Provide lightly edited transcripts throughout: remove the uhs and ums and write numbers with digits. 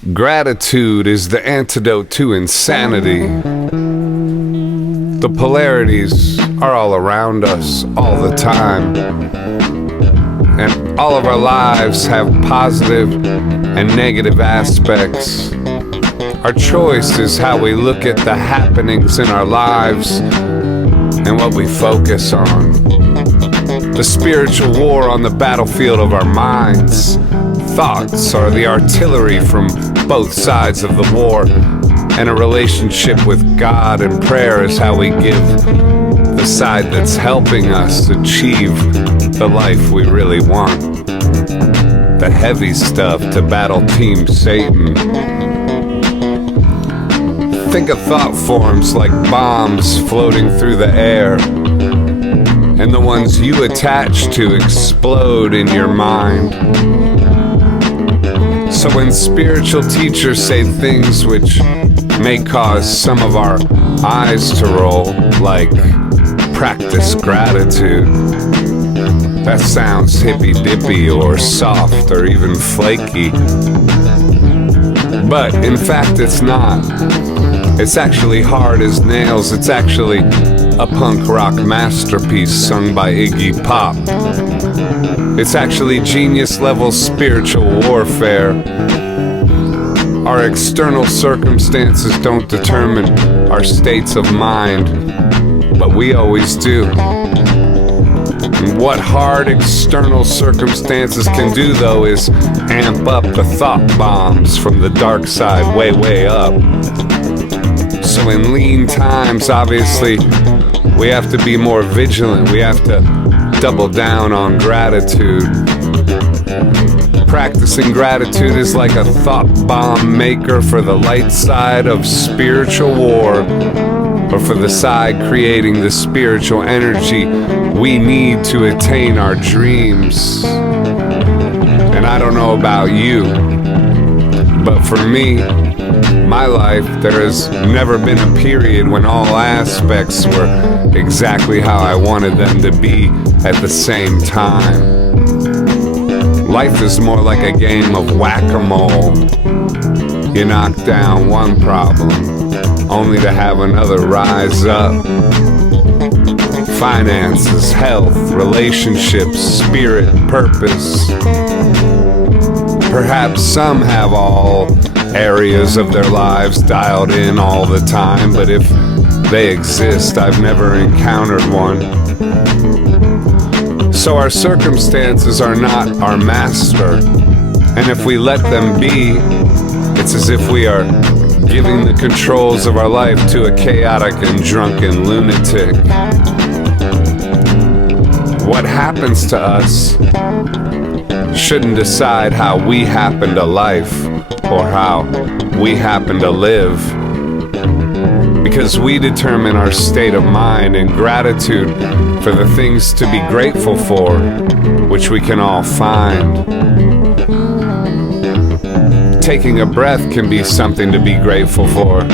Gratitude is the antidote to insanity. The polarities are all around us all the time. And all of our lives have positive and negative aspects. Our choice is how we look at the happenings in our lives and what we focus on. The spiritual war on the battlefield of our minds. Thoughts are the artillery from both sides of the war, and a relationship with God and prayer is how we give the side that's helping us achieve the life we really want. The heavy stuff to battle Team Satan. Think of thought forms like bombs floating through the air, and the ones you attach to explode in your mind. So when spiritual teachers say things which may cause some of our eyes to roll, like practice gratitude, that sounds hippy dippy or soft or even flaky. But in fact it's not. It's actually hard as nails. It's actually a punk rock masterpiece sung by Iggy Pop. It's actually genius level spiritual warfare. Our external circumstances don't determine our states of mind, but we always do. And what hard external circumstances can do, though, is amp up the thought bombs from the dark side way, way up. So in lean times, obviously, we have to be more vigilant. We have to double down on gratitude. Practicing gratitude is like a thought bomb maker for the light side of spiritual war, or for the side creating the spiritual energy we need to attain our dreams. And I don't know about you, but for me, my life, there has never been a period when all aspects were exactly how I wanted them to be at the same time. Life is more like a game of whack-a-mole. You knock down one problem, only to have another rise up. Finances, health, relationships, spirit, purpose. Perhaps some have all areas of their lives dialed in all the time, but if they exist, I've never encountered one. So our circumstances are not our master, and if we let them be, it's as if we are giving the controls of our life to a chaotic and drunken lunatic. What happens to us shouldn't decide how we happen to life or how we happen to live, because we determine our state of mind and gratitude for the things to be grateful for, which we can all find. Taking a breath can be something to be grateful for.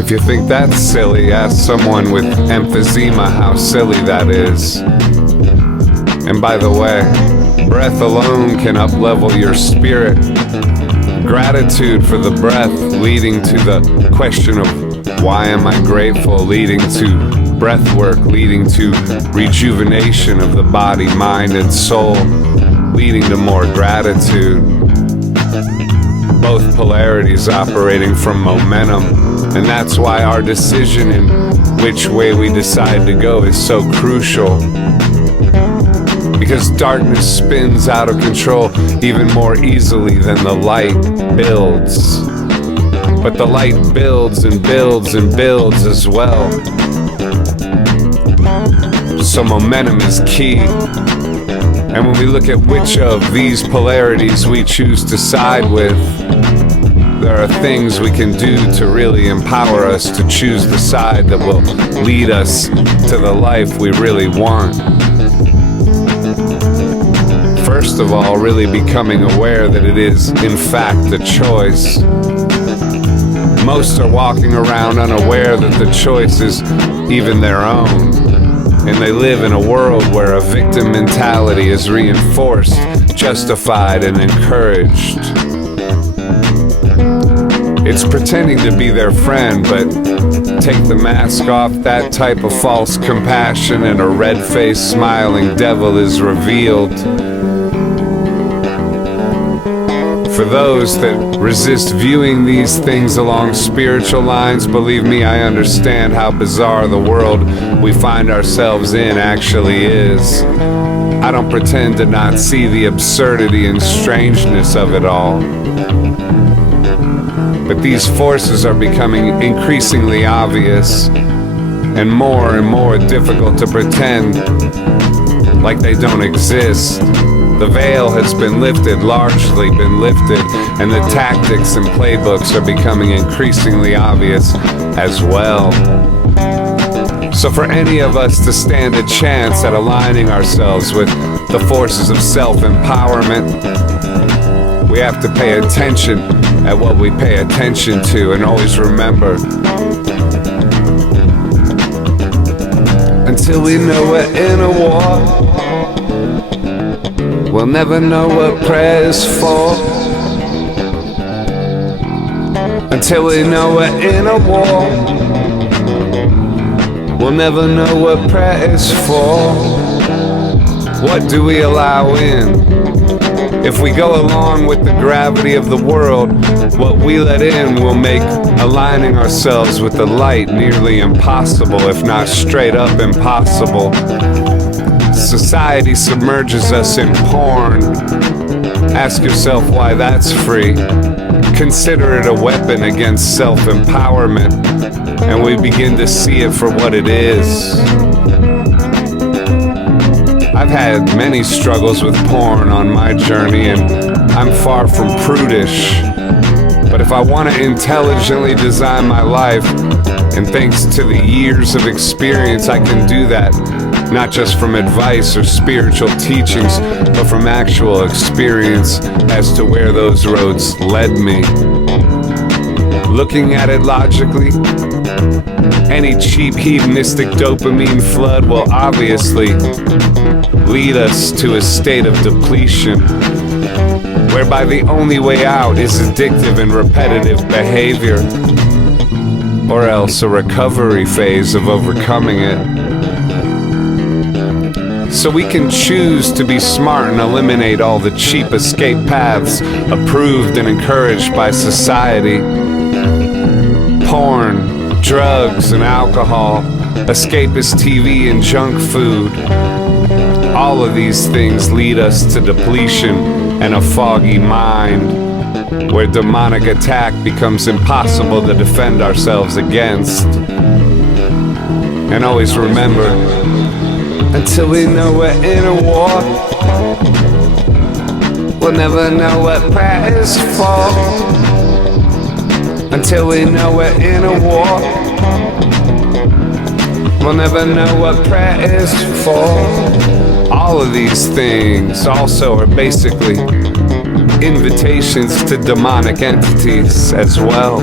If you think that's silly, ask someone with emphysema how silly that is. And by the way, breath alone can up-level your spirit. Gratitude for the breath leading to the question of why am I grateful, leading to breath work, leading to rejuvenation of the body, mind, and soul, leading to more gratitude. Both polarities operating from momentum, and that's why our decision in which way we decide to go is so crucial. Because darkness spins out of control even more easily than the light builds. But the light builds and builds and builds as well. So momentum is key. And when we look at which of these polarities we choose to side with, there are things we can do to really empower us to choose the side that will lead us to the life we really want. First of all, really becoming aware that it is, in fact, a choice. Most are walking around unaware that the choice is even their own. And they live in a world where a victim mentality is reinforced, justified, and encouraged. It's pretending to be their friend, but take the mask off, that type of false compassion, and a red-faced smiling devil is revealed. For those that resist viewing these things along spiritual lines, believe me, I understand how bizarre the world we find ourselves in actually is. I don't pretend to not see the absurdity and strangeness of it all. But these forces are becoming increasingly obvious and more difficult to pretend like they don't exist. The veil has been lifted, largely been lifted, and the tactics and playbooks are becoming increasingly obvious as well. So for any of us to stand a chance at aligning ourselves with the forces of self-empowerment, we have to pay attention at what we pay attention to, and always remember, until we know we're in a war, we'll never know what prayer's for. Until we know we're in a war, we'll never know what prayer is for. What do we allow in? If we go along with the gravity of the world, what we let in will make aligning ourselves with the light nearly impossible, if not straight up impossible. Society submerges us in porn. Ask yourself why that's free. Consider it a weapon against self-empowerment, and we begin to see it for what it is. I've had many struggles with porn on my journey, and I'm far from prudish. But if I want to intelligently design my life, and thanks to the years of experience, I can do that. Not just from advice or spiritual teachings, but from actual experience as to where those roads led me. Looking at it logically, any cheap hedonistic dopamine flood will obviously lead us to a state of depletion, whereby the only way out is addictive and repetitive behavior, or else a recovery phase of overcoming it. So we can choose to be smart and eliminate all the cheap escape paths approved and encouraged by society. Porn, drugs and alcohol, escapist TV and junk food. All of these things lead us to depletion and a foggy mind, where demonic attack becomes impossible to defend ourselves against. And always remember, until we know we're in a war, we'll never know what prayer is for. Until we know we're in a war, we'll never know what prayer is for. All of these things also are basically invitations to demonic entities as well.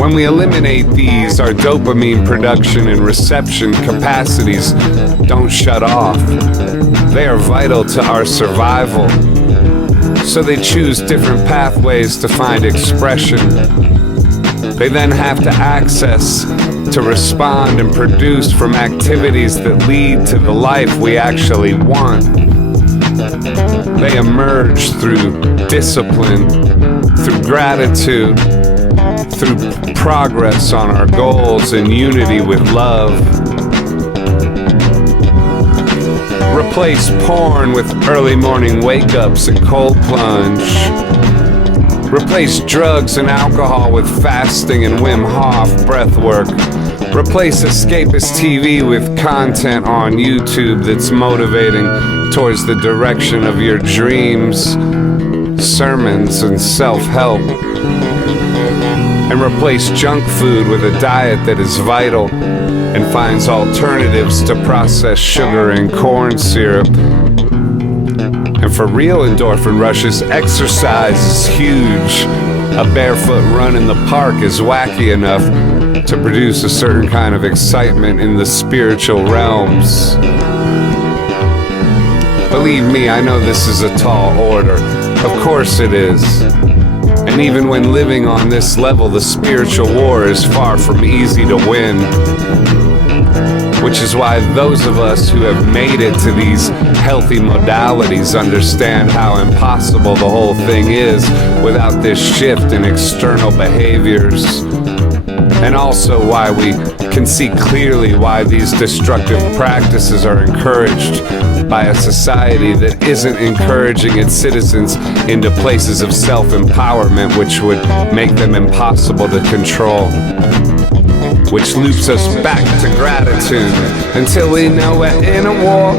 When we eliminate these, our dopamine production and reception capacities don't shut off. They are vital to our survival. So they choose different pathways to find expression. They then have to access, to respond and produce from activities that lead to the life we actually want. They emerge through discipline, through gratitude, through progress on our goals and unity with love. Replace porn with early morning wake-ups and cold plunge. Replace drugs and alcohol with fasting and Wim Hof breath work. Replace escapist TV with content on YouTube that's motivating towards the direction of your dreams, sermons and self-help. And replace junk food with a diet that is vital and finds alternatives to processed sugar and corn syrup. And for real endorphin rushes, exercise is huge. A barefoot run in the park is wacky enough, to produce a certain kind of excitement in the spiritual realms. Believe me, I know this is a tall order. Of course it is. And even when living on this level, the spiritual war is far from easy to win. Which is why those of us who have made it to these healthy modalities understand how impossible the whole thing is without this shift in external behaviors. And also why we can see clearly why these destructive practices are encouraged by a society that isn't encouraging its citizens into places of self-empowerment, which would make them impossible to control. Which loops us back to gratitude until we know we're in a war.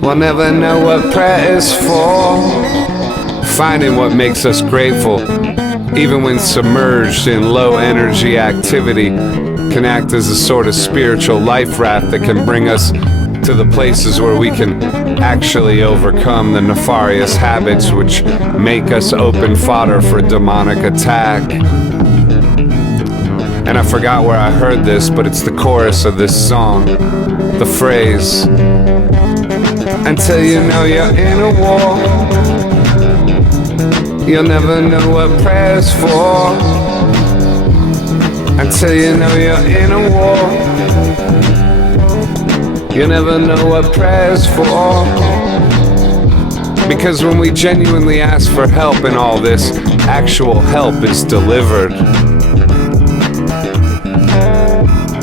We'll never know what prayer is for. Finding what makes us grateful, even when submerged in low energy activity, can act as a sort of spiritual life raft that can bring us to the places where we can actually overcome the nefarious habits which make us open fodder for demonic attack. And I forgot where I heard this, but it's the chorus of this song. The phrase, until you know you're in a war, you'll never know what prayer's for. Until you know you're in a war, you'll never know what prayer's for. Because when we genuinely ask for help in all this, actual help is delivered.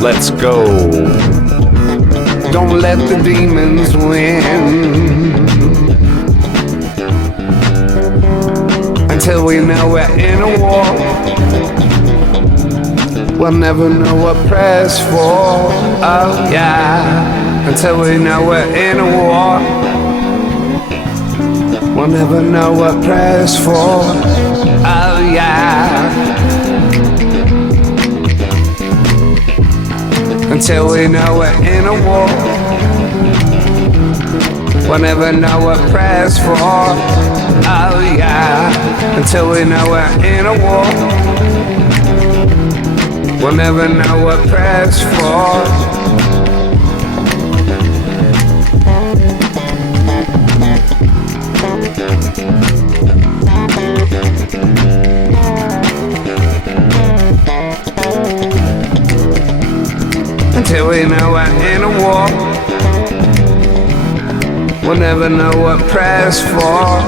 Let's go. Don't let the demons win. Until we know we're in a war, we'll never know what prayer's for. Oh yeah. Until we know we're in a war, we'll never know what prayer's for. Oh yeah. Until we know we're in a war, we'll never know what prayer's for. Oh yeah. Until we know we're in a war, we'll never know what prayer's for. Until we know we're in a war, we'll never know what prayer's for.